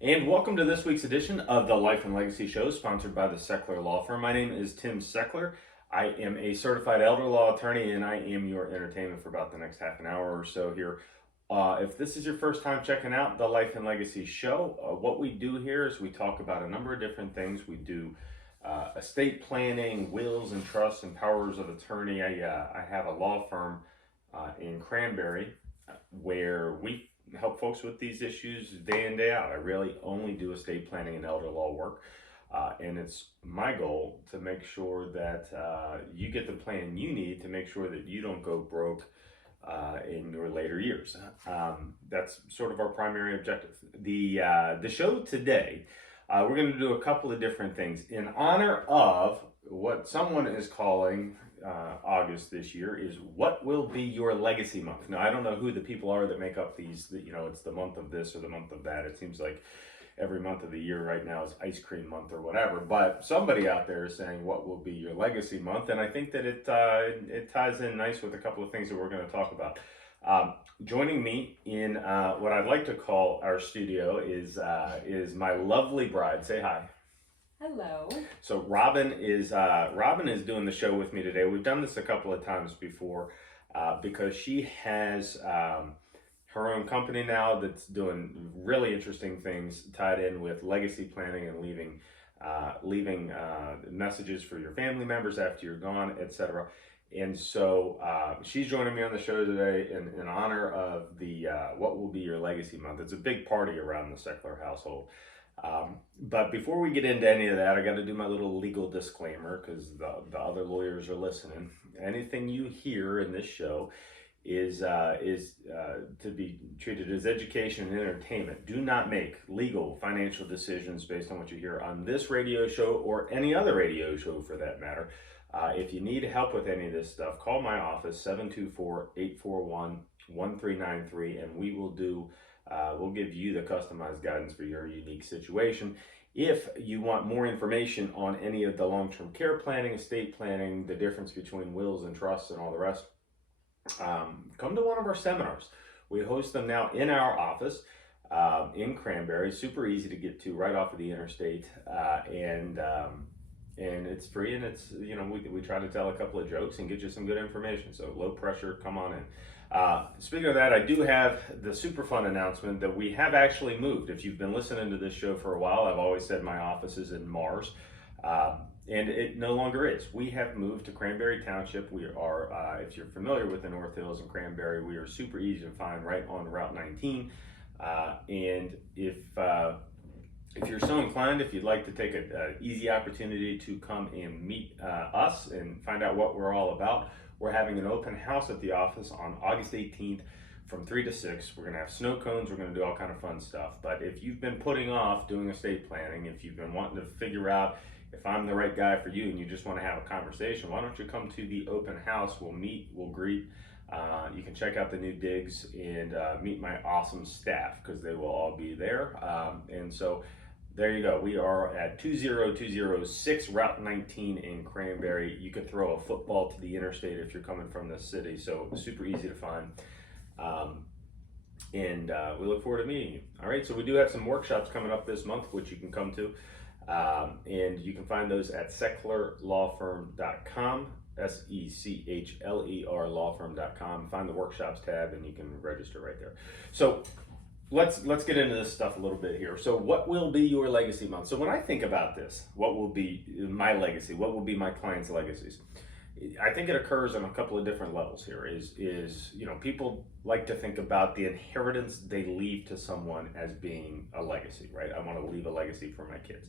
And welcome to this week's edition of the Life and Legacy Show, sponsored by the Sechler Law Firm. My name is Tim Sechler. I am a certified elder law attorney, and I am your entertainment for about the next half an hour or so here. If this is your first time checking out the Life and Legacy Show, what we do here is we talk about a number of different things. We do estate planning, wills and trusts, and powers of attorney. I have a law firm in Cranberry where we help folks with these issues day in, day out. I really only do estate planning and elder law work. And it's my goal to make sure that you get the plan you need to make sure that you don't go broke in your later years. That's sort of our primary objective. The show today, we're going to do a couple of different things in honor of what someone is calling August this year is what will be your legacy month. Now, I don't know who the people are that make up these, it's the month of this or the month of that. It seems like every month of the year right now is ice cream month or whatever, but somebody out there is saying what will be your legacy month, and I think that it ties in nice with a couple of things that we're going to talk about. Joining me in what I'd like to call our studio is my lovely bride. Say hi. Hello. So Robyn is doing the show with me today. We've done this a couple of times before because she has her own company now that's doing really interesting things tied in with legacy planning and leaving messages for your family members after you're gone, etc. And so she's joining me on the show today in honor of the what will be your legacy month. It's a big party around the Sechler household. But before we get into any of that, I got to do my little legal disclaimer because the other lawyers are listening. Anything you hear in this show is to be treated as education and entertainment. Do not make legal, financial decisions based on what you hear on this radio show or any other radio show for that matter. If you need help with any of this stuff, call my office, 724-841-1393, and we'll give you the customized guidance for your unique situation. If you want more information on any of the long-term care planning, estate planning, the difference between wills and trusts and all the rest, come to one of our seminars. We host them now in our office in Cranberry. Super easy to get to right off of the interstate, and it's free, and it's we try to tell a couple of jokes and get you some good information. So low pressure, come on in. Speaking of that, I do have the super fun announcement that we have actually moved. If you've been listening to this show for a while, I've always said my office is in Mars, and it no longer is. We have moved to Cranberry Township. We are, if you're familiar with the North Hills and Cranberry, we are super easy to find right on Route 19. And if you're so inclined, if you'd like to take an easy opportunity to come and meet us and find out what we're all about, we're having an open house at the office on August 18th from 3 to 6. We're going to have snow cones. We're going to do all kind of fun stuff. But if you've been putting off doing estate planning, if you've been wanting to figure out if I'm the right guy for you and you just want to have a conversation, why don't you come to the open house? We'll meet, we'll greet. You can check out the new digs and meet my awesome staff because they will all be there. And so there you go. We are at 20206 Route 19 in Cranberry. You could throw a football to the interstate if you're coming from the city, so super easy to find. And we look forward to meeting you. All right, so we do have some workshops coming up this month, which you can come to. And you can find those at sechlerlawfirm.com, SECHLER lawfirm.com. Find the workshops tab and you can register right there. So let's get into this stuff a little bit here. So what will be your legacy month? So when I think about this, what will be my legacy? What will be my clients' legacies? I think it occurs on a couple of different levels here. People like to think about the inheritance they leave to someone as being a legacy, right? I want to leave a legacy for my kids.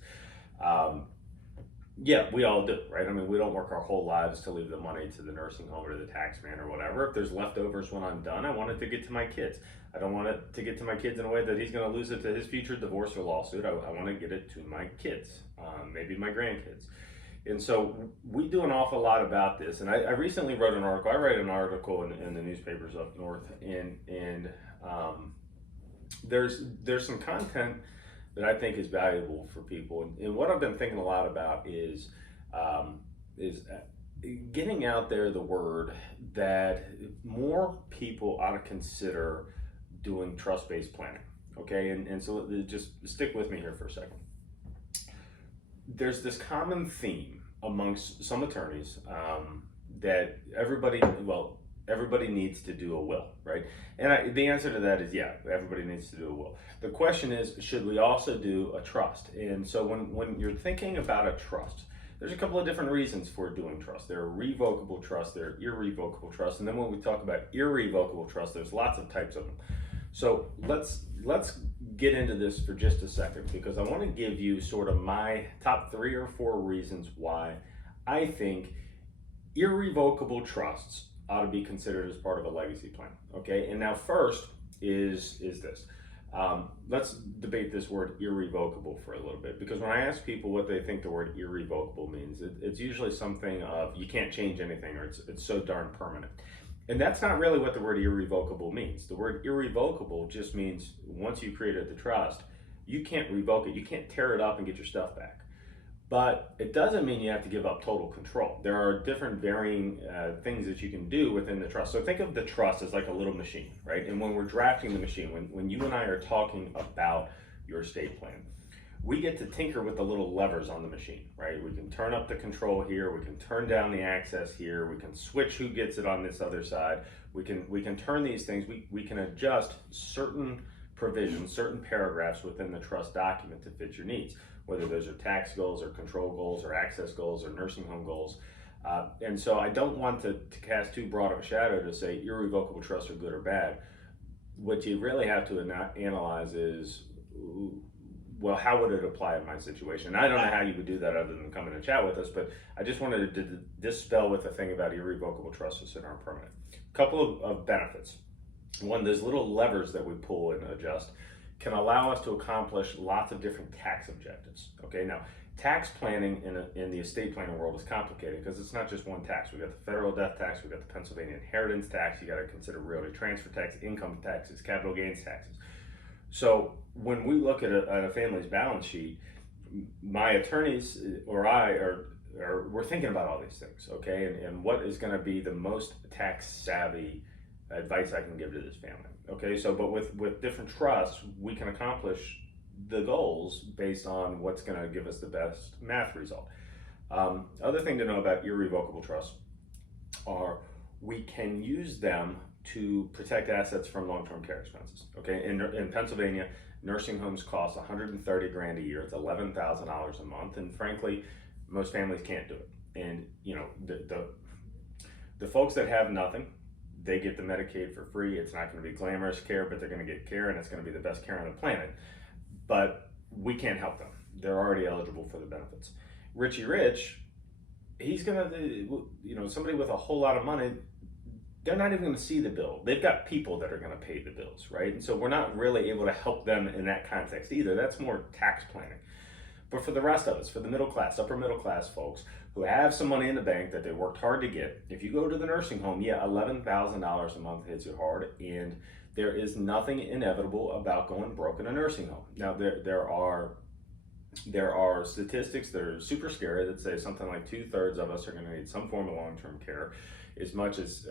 Yeah, we all do, right? I mean, we don't work our whole lives to leave the money to the nursing home or the tax man or whatever. If there's leftovers when I'm done, I want it to get to my kids. I don't want it to get to my kids in a way that he's going to lose it to his future divorce or lawsuit. I want to get it to my kids, maybe my grandkids. And so we do an awful lot about this. And I recently wrote an article. I write an article in the newspapers up north, and there's some content that I think is valuable for people. And what I've been thinking a lot about is getting out there the word that more people ought to consider doing trust-based planning. okay? And so just stick with me here for a second. There's this common theme amongst some attorneys that everybody needs to do a will, right? And the answer to that is yeah, everybody needs to do a will. The question is, should we also do a trust? And so when you're thinking about a trust, there's a couple of different reasons for doing trust. There are revocable trusts, there are irrevocable trusts, and then when we talk about irrevocable trusts, there's lots of types of them. So let's get into this for just a second, because I want to give you sort of my top 3 or 4 reasons why I think irrevocable trusts ought to be considered as part of a legacy plan. Okay, and now first is this. Let's debate this word irrevocable for a little bit, because when I ask people what they think the word irrevocable means, it's usually something of you can't change anything, or it's so darn permanent. And that's not really what the word irrevocable means. The word irrevocable just means once you created the trust, you can't revoke it. You can't tear it up and get your stuff back. But it doesn't mean you have to give up total control. There are different varying things that you can do within the trust. So think of the trust as like a little machine, right? And when we're drafting the machine, when you and I are talking about your estate plan, we get to tinker with the little levers on the machine, right? We can turn up the control here, we can turn down the access here, we can switch who gets it on this other side. We can turn these things, we can adjust certain provisions, certain paragraphs within the trust document to fit your needs, whether those are tax goals or control goals or access goals or nursing home goals. And so I don't want to cast too broad of a shadow to say irrevocable trusts are good or bad. What you really have to analyze is, well, how would it apply in my situation? I don't know how you would do that other than come in and chat with us, but I just wanted to dispel with the thing about irrevocable trusts that aren't permanent. A couple of benefits. One, those little levers that we pull and adjust can allow us to accomplish lots of different tax objectives. Okay, now tax planning in the estate planning world is complicated because it's not just one tax. We got the federal death tax, we got the Pennsylvania inheritance tax, you got to consider realty transfer tax, income taxes, capital gains taxes. So when we look at a family's balance sheet, my attorneys or I we're thinking about all these things, okay, and what is going to be the most tax savvy advice I can give to this family. Okay, so but with different trusts, we can accomplish the goals based on what's going to give us the best math result. Other thing to know about irrevocable trusts are we can use them to protect assets from long-term care expenses. Okay, in Pennsylvania, nursing homes cost $130,000 a year. It's $11,000 a month, and frankly, most families can't do it. And you know, the folks that have nothing, they get the Medicaid for free. It's not going to be glamorous care, but they're going to get care, and it's going to be the best care on the planet. But we can't help them. They're already eligible for the benefits. Richie Rich, he's going to, you know, somebody with a whole lot of money, they're not even going to see the bill. They've got people that are going to pay the bills, right? And so we're not really able to help them in that context either. That's more tax planning. But for the rest of us, for the middle class, upper middle class folks who have some money in the bank that they worked hard to get, if you go to the nursing home, yeah, $11,000 a month hits you hard, and there is nothing inevitable about going broke in a nursing home. Now, there are statistics that are super scary that say something like 2/3 of us are going to need some form of long-term care. As much as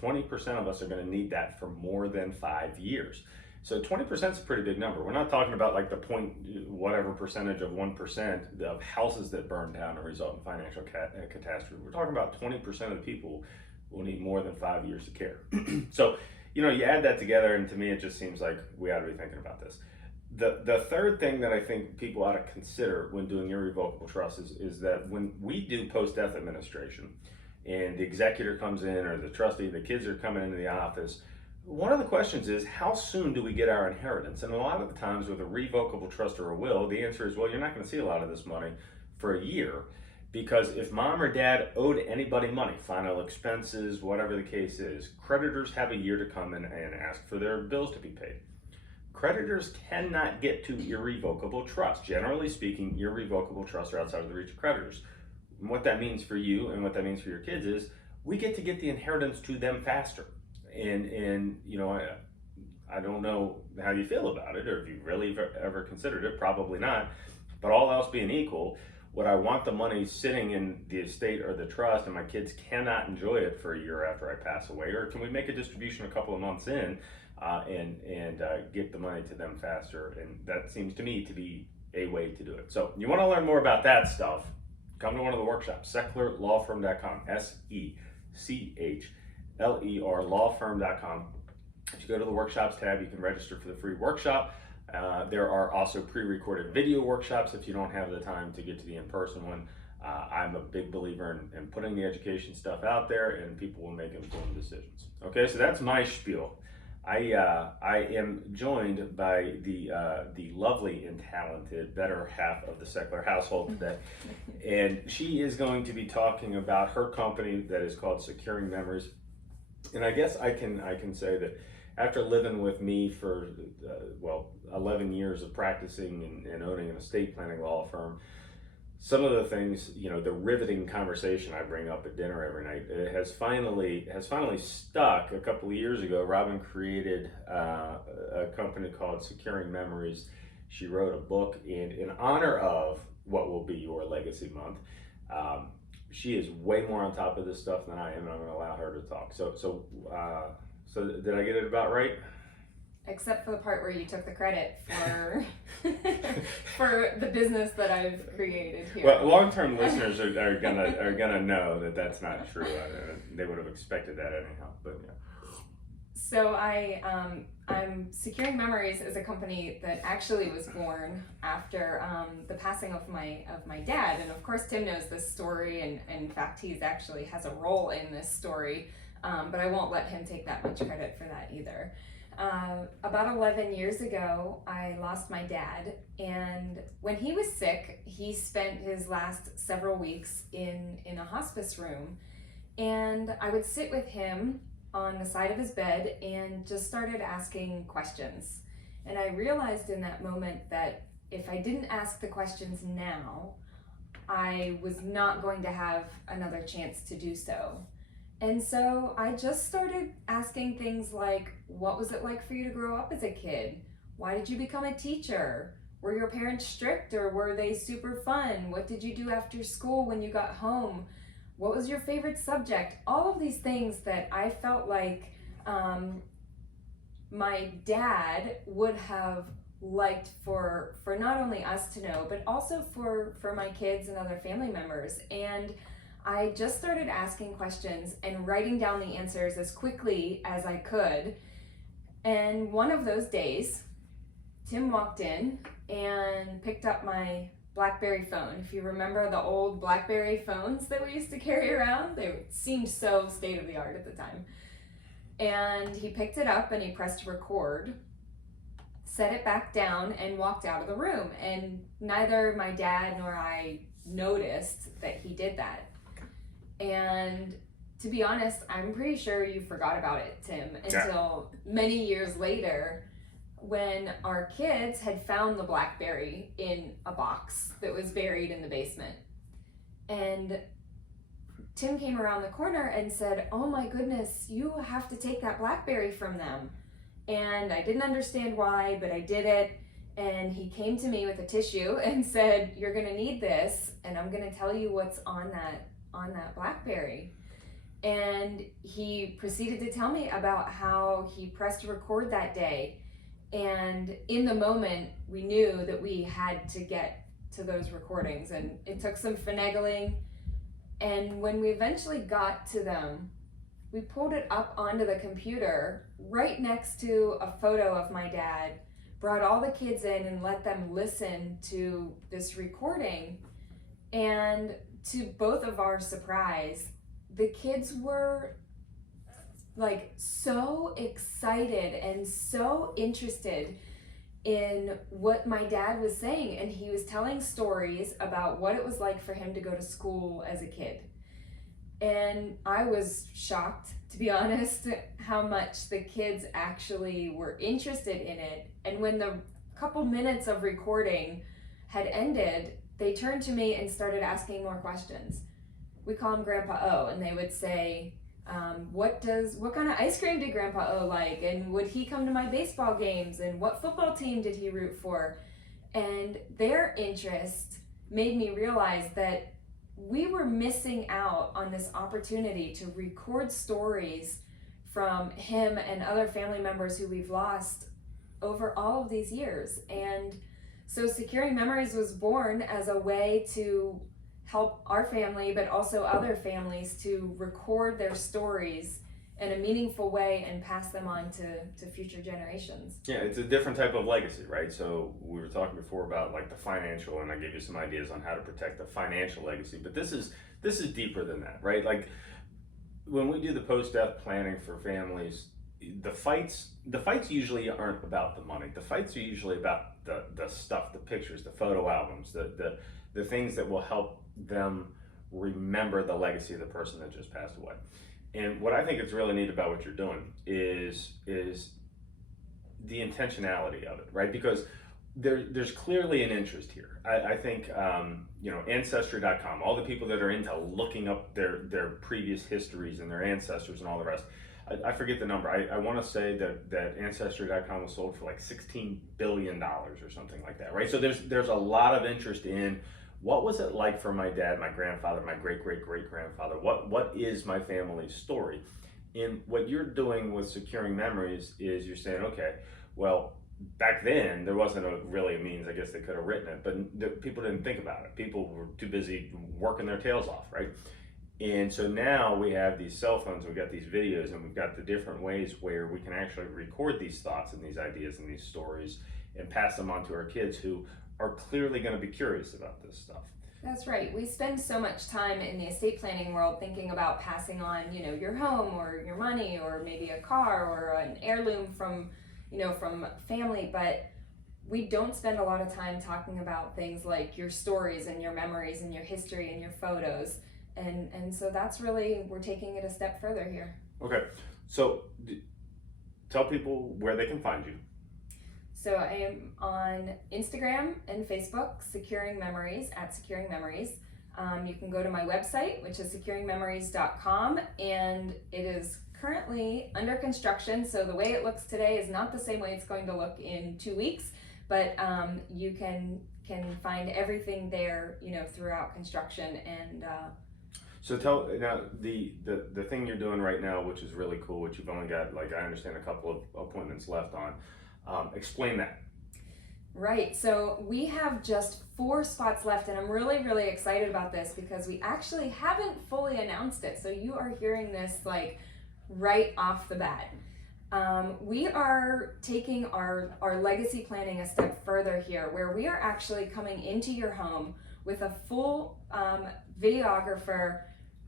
20% of us are going to need that for more than 5 years. So 20% is a pretty big number. We're not talking about like the point whatever percentage of 1% of houses that burn down and result in financial catastrophe. We're talking about 20% of the people will need more than 5 years of care. So, you know, you add that together, and to me, it just seems like we ought to be thinking about this. The third thing that I think people ought to consider when doing irrevocable trusts is that when we do post-death administration, and the executor comes in, or the trustee, the kids are coming into the office, one of the questions is, how soon do we get our inheritance? And a lot of the times with a revocable trust or a will, the answer is, well, you're not going to see a lot of this money for a year, because if mom or dad owed anybody money, final expenses, whatever the case is, creditors have a year to come in and ask for their bills to be paid. Creditors cannot get to irrevocable trust. Generally speaking, irrevocable trusts are outside of the reach of creditors. And what that means for you and what that means for your kids is we get to get the inheritance to them faster. And you know, I don't know how you feel about it, or if you've really ever considered it, probably not. But all else being equal, would I want the money sitting in the estate or the trust and my kids cannot enjoy it for a year after I pass away? Or can we make a distribution a couple of months in and get the money to them faster. And that seems to me to be a way to do it. So you want to learn more about that stuff, come to one of the workshops, SechlerLawFirm.com, SECHLER lawfirm.com. If you go to the workshops tab, you can register for the free workshop. There are also pre-recorded video workshops if you don't have the time to get to the in-person one. I'm a big believer in putting the education stuff out there, and people will make informed decisions. Okay, so that's my spiel. I am joined by the lovely and talented better half of the Sechler household today, and she is going to be talking about her company that is called Securing Memories. And I guess I can say that after living with me for 11 years of practicing and owning an estate planning law firm, some of the things, the riveting conversation I bring up at dinner every night, it has finally stuck. A couple of years ago, Robyn created a company called Securing Memories. She wrote a book, and in honor of what will be your legacy month, she is way more on top of this stuff than I am, and I'm going to allow her to talk. So did I get it about right? Except for the part where you took the credit for for the business that I've created here. Well, long-term listeners are gonna know that that's not true. They would have expected that anyhow. But yeah. So I'm Securing Memories is a company that actually was born after the passing of my dad, and of course Tim knows this story, and in fact he's actually has a role in this story, but I won't let him take that much credit for that either. About 11 years ago, I lost my dad, and when he was sick, he spent his last several weeks in a hospice room, and I would sit with him on the side of his bed and just started asking questions. And I realized in that moment that if I didn't ask the questions now, I was not going to have another chance to do so. And so I just started asking things like, what was it like for you to grow up as a kid? Why did you become a teacher? Were your parents strict, or were they super fun? What did you do after school when you got home? What was your favorite subject? All of these things that I felt like my dad would have liked for not only us to know, but also for my kids and other family members. And I just started asking questions and writing down the answers as quickly as I could. And one of those days, Tim walked in and picked up my BlackBerry phone. If you remember the old BlackBerry phones that we used to carry around, they seemed so state of the art at the time. And he picked it up and he pressed record, set it back down, and walked out of the room. And neither my dad nor I noticed that he did that. And to be honest, I'm pretty sure you forgot about it, Tim, until many years later when our kids had found the BlackBerry in a box that was buried in the basement. And Tim came around the corner and said, "Oh my goodness, you have to take that BlackBerry from them." And I didn't understand why, but I did it. And he came to me with a tissue and said, "You're gonna need this, and I'm gonna tell you what's on that BlackBerry." And he proceeded to tell me about how he pressed record that day. And in the moment, we knew that we had to get to those recordings, and it took some finagling. And when we eventually got to them, we pulled it up onto the computer right next to a photo of my dad, brought all the kids in and let them listen to this recording. And to both of our surprise, the kids were like so excited and so interested in what my dad was saying. And he was telling stories about what it was like for him to go to school as a kid. And I was shocked, to be honest, how much the kids actually were interested in it. And when the couple minutes of recording had ended, they turned to me and started asking more questions. We call him Grandpa O, and they would say, what kind of ice cream did Grandpa O like? And would he come to my baseball games? And what football team did he root for? And their interest made me realize that we were missing out on this opportunity to record stories from him and other family members who we've lost over all of these years. And so Securing Memories was born as a way to help our family, but also other families, to record their stories in a meaningful way and pass them on to future generations. Yeah, it's a different type of legacy, right? So we were talking before about like the financial, and I gave you some ideas on how to protect the financial legacy, but this is deeper than that, right? Like when we do the post-death planning for families, the fights usually aren't about the money. The fights are usually about the stuff, the pictures, the photo albums, the things that will help them remember the legacy of the person that just passed away. And what I think is really neat about what you're doing is the intentionality of it, right? Because there's clearly an interest here. I think Ancestry.com, all the people that are into looking up their previous histories and their ancestors and all the rest. I forget the number. I want to say that Ancestry.com was sold for like $16 billion or something like that, right? So there's a lot of interest in what was it like for my dad, my grandfather, my great-great-great-grandfather? What is my family's story? And what you're doing with Securing Memories is you're saying, okay, well, back then there wasn't really a means, I guess they could have written it, but people didn't think about it. People were too busy working their tails off, right? And so now we have these cell phones, we've got these videos, and we've got the different ways where we can actually record these thoughts and these ideas and these stories and pass them on to our kids who are clearly going to be curious about this stuff. That's right. We spend so much time in the estate planning world thinking about passing on, your home or your money or maybe a car or an heirloom from family, but we don't spend a lot of time talking about things like your stories and your memories and your history and your photos. And so that's really, we're taking it a step further here. Okay. So tell people where they can find you. So I am on Instagram and Facebook, Securing Memories, at Securing Memories. You can go to my website, which is securingmemories.com, and it is currently under construction. So the way it looks today is not the same way it's going to look in 2 weeks, but you can find everything there, throughout construction. And so tell now the thing you're doing right now, which is really cool, which you've only got, like, I understand, a couple of appointments left on. Explain that. Right, so we have just 4 spots left, and I'm really, really excited about this because we actually haven't fully announced it. So you are hearing this like right off the bat. We are taking our legacy planning a step further here, where we are actually coming into your home with a full videographer,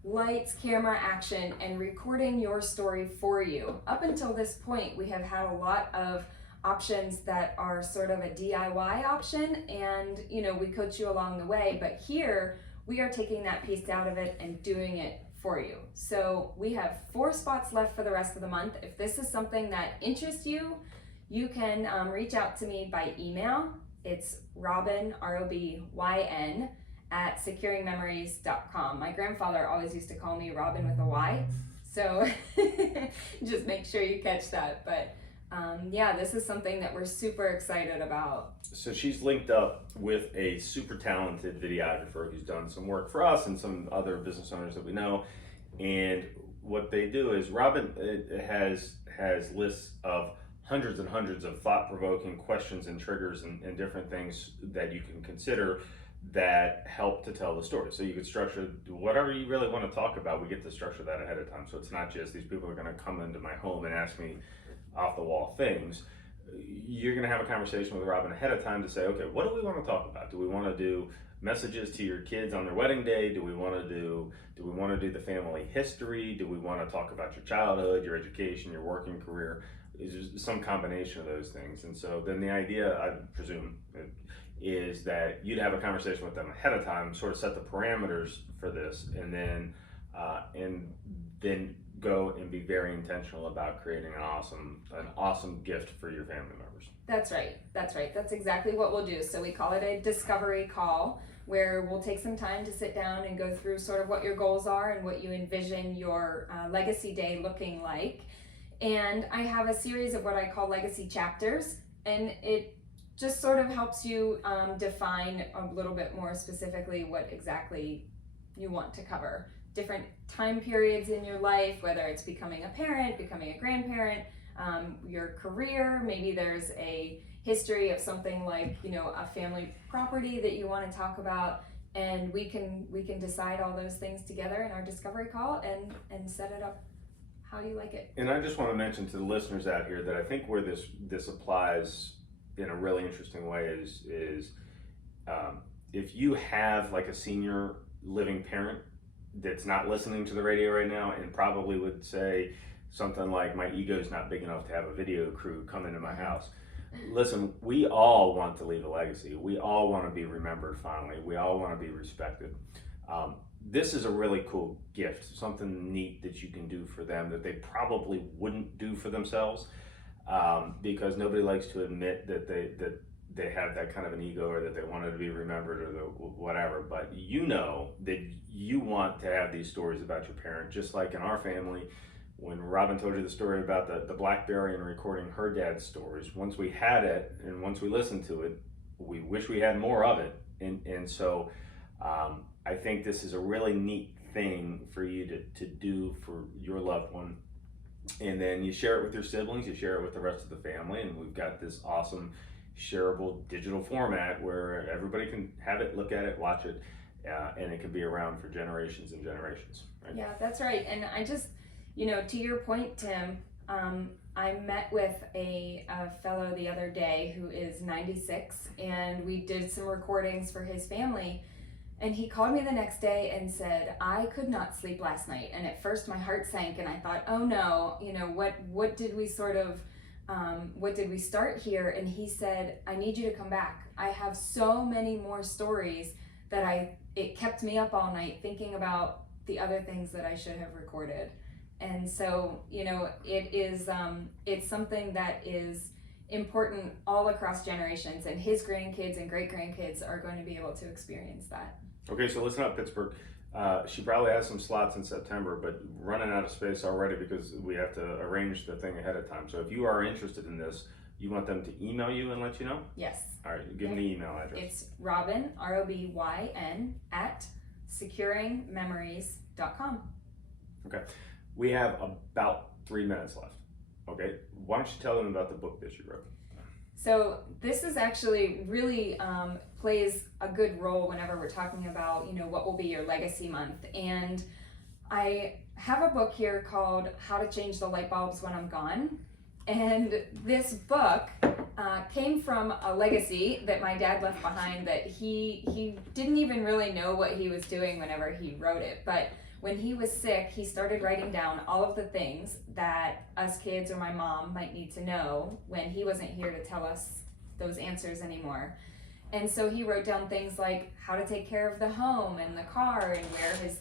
lights, camera, action, and recording your story for you. Up until this point, we have had a lot of options that are sort of a DIY option, and we coach you along the way, but here we are taking that piece out of it and doing it for you. So we have 4 spots left for the rest of the month. If this is something that interests you, you can reach out to me by email. It's Robyn, ROBYN, at securingmemories.com. My grandfather always used to call me Robyn with a Y, so just make sure you catch that. But this is something that we're super excited about. So she's linked up with a super talented videographer who's done some work for us and some other business owners that we know. And what they do is Robyn has lists of hundreds and hundreds of thought-provoking questions and triggers and different things that you can consider that help to tell the story. So you could structure whatever you really want to talk about. We get to structure that ahead of time. So it's not just these people are going to come into my home and ask me off the wall things. You're going to have a conversation with Robyn ahead of time to say, okay, what do we want to talk about? Do we want to do messages to your kids on their wedding day? Do we want to do the family history? Do we want to talk about your childhood, your education, your working career? Is some combination of those things. And so then the idea, I presume, is that you'd have a conversation with them ahead of time, sort of set the parameters for this, and then go and be very intentional about creating an awesome gift for your family members. That's right. That's exactly what we'll do. So we call it a discovery call, where we'll take some time to sit down and go through sort of what your goals are and what you envision your legacy day looking like. And I have a series of what I call legacy chapters, and it just sort of helps you define a little bit more specifically what exactly you want to cover different time periods in your life, whether it's becoming a parent, becoming a grandparent, your career. Maybe there's a history of something like, you know, a family property that you want to talk about, and we can decide all those things together in our discovery call and set it up how you like it. And I just want to mention to the listeners out here that I think where this applies in a really interesting way is if you have like a senior living parent that's not listening to the radio right now and probably would say something like, my ego's not big enough to have a video crew come into my house. Listen, we all want to leave a legacy. We all want to be remembered fondly. We all want to be respected. This is a really cool gift, something neat that you can do for them that they probably wouldn't do for themselves, because nobody likes to admit that they have that kind of an ego or that they wanted to be remembered or whatever. But you know that you want to have these stories about your parent, just like in our family. When Robyn told you the story about the BlackBerry and recording her dad's stories, once we had it and once we listened to it, we wish we had more of it. And so I think this is a really neat thing for you to do for your loved one. And then you share it with your siblings, you share it with the rest of the family, and we've got this awesome shareable digital format where everybody can have it, look at it, watch it, and it can be around for generations and generations. Right? Yeah, that's right. And I just, you know, to your point, Tim, I met with a fellow the other day who is 96, and we did some recordings for his family. And he called me the next day and said, I could not sleep last night. And at first my heart sank and I thought, oh no, you know, what did we sort of, what did we start here? And he said, I need you to come back. I have so many more stories that it kept me up all night thinking about the other things that I should have recorded. And so, you know, it is, it's something that is important all across generations, and his grandkids and great grandkids are going to be able to experience that. Okay, so listen up, Pittsburgh. She probably has some slots in September, but running out of space already because we have to arrange the thing ahead of time. So if you are interested in this, you want them to email you and let you know? Yes. All right, give me the email address. It's Robyn, ROBYN, at securingmemories.com. Okay. We have about 3 minutes left. Okay. Why don't you tell them about the book that you wrote? So this is actually really plays a good role whenever we're talking about, you know, what will be your legacy month. And I have a book here called How to Change the Light Bulbs When I'm Gone. And this book came from a legacy that my dad left behind that he didn't even really know what he was doing whenever he wrote it. But when he was sick, he started writing down all of the things that us kids or my mom might need to know when he wasn't here to tell us those answers anymore. And so he wrote down things like how to take care of the home and the car, and where his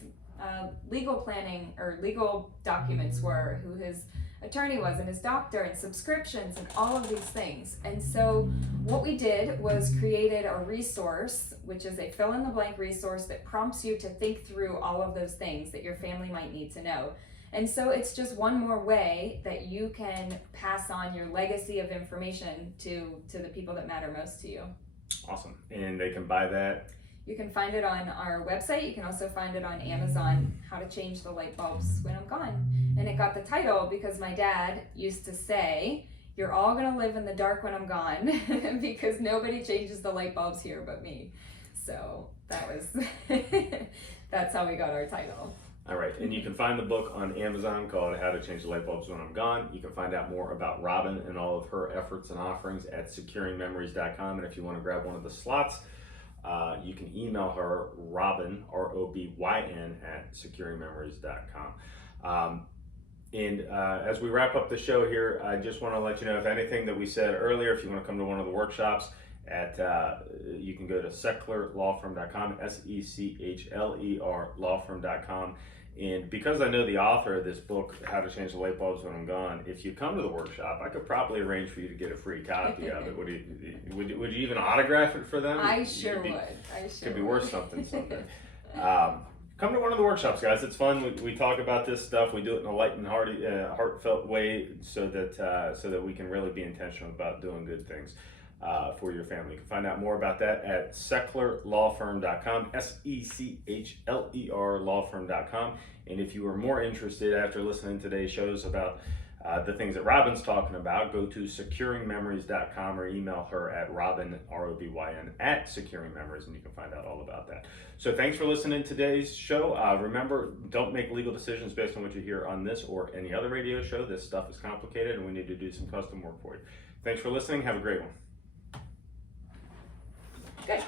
legal planning or legal documents were, who his attorney was and his doctor, and subscriptions and all of these things. And so what we did was created a resource, which is a fill in the blank resource that prompts you to think through all of those things that your family might need to know. And so it's just one more way that you can pass on your legacy of information to the people that matter most to you. Awesome. And they can buy that? You can find it on our website. You can also find it on Amazon, How to Change the Light Bulbs When I'm Gone. And it got the title because my dad used to say, you're all gonna live in the dark when I'm gone because nobody changes the light bulbs here but me. So that was, that's how we got our title. All right, and you can find the book on Amazon called How to Change the Light Bulbs When I'm Gone. You can find out more about Robyn and all of her efforts and offerings at securingmemories.com. And if you want to grab one of the slots, you can email her, Robyn, ROBYN, at securingmemories.com. And as we wrap up the show here, I just want to let you know, if anything that we said earlier, if you want to come to one of the workshops, you can go to SechlerLawFirm.com, SECHLER lawfirm.com. And because I know the author of this book, How to Change the Light Bulbs When I'm Gone, if you come to the workshop, I could probably arrange for you to get a free copy of it. Would you even autograph it for them? I sure would. Could be worth something someday. Come to one of the workshops, guys. It's fun. We talk about this stuff. We do it in a light and heartfelt way, so that we can really be intentional about doing good things. for your family. You can find out more about that at SechlerLawFirm.com, SECHLER lawfirm.com. And if you are more interested after listening to today's shows about the things that Robyn's talking about, go to securingmemories.com or email her at Robyn, ROBYN, at securingmemories, and you can find out all about that. So thanks for listening to today's show. Remember, don't make legal decisions based on what you hear on this or any other radio show. This stuff is complicated and we need to do some custom work for you. Thanks for listening. Have a great one. Good.